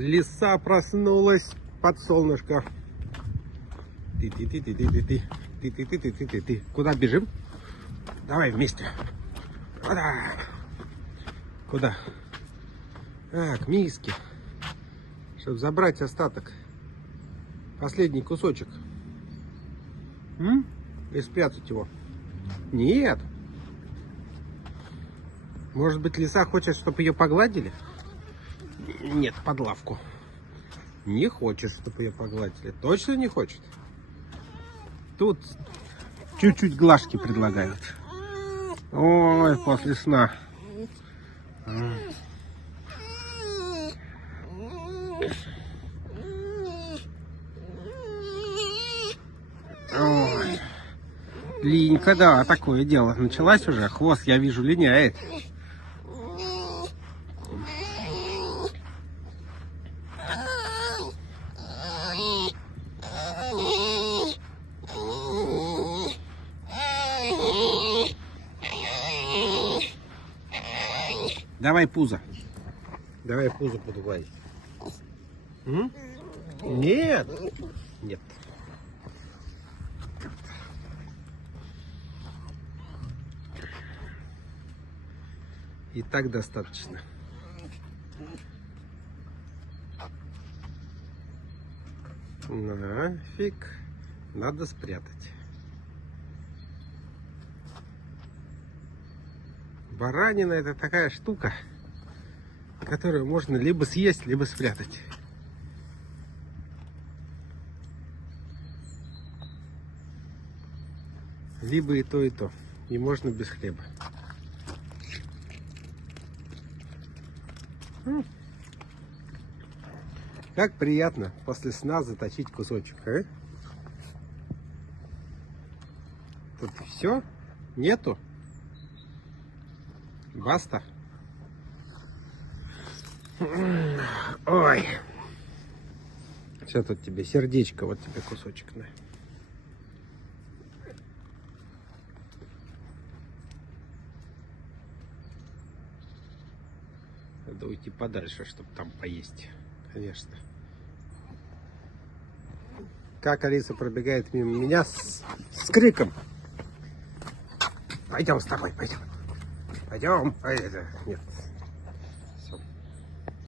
Лиса проснулась под солнышко. Ты. Куда бежим? Давай вместе. Куда? Куда? К миске. Чтобы забрать остаток. Последний кусочек. И спрятать его. Нет. Может быть, лиса хочет, чтобы ее погладили? Нет, под лавку. Не хочет, чтобы ее погладили. Точно не хочет? Тут чуть-чуть глажки предлагают. Ой, после сна. Ой. Линька, да, такое дело. Началась уже. Хвост, я вижу, линяет. Давай пузо. Давай пузо буду гладить. Нет. Нет. И так достаточно. Нафиг. Надо спрятать. Баранина — это такая штука, которую можно либо съесть, либо спрятать. Либо и то, и то. И можно без хлеба. Как приятно после сна заточить кусочек, а? Тут все? Нету? Баста? Ой. Сейчас тут тебе сердечко, вот тебе кусочек, на. Надо уйти подальше, чтобы там поесть, конечно. Как Алиса пробегает мимо меня с криком. Пойдем с тобой, пойдем. Пойдем. Нет.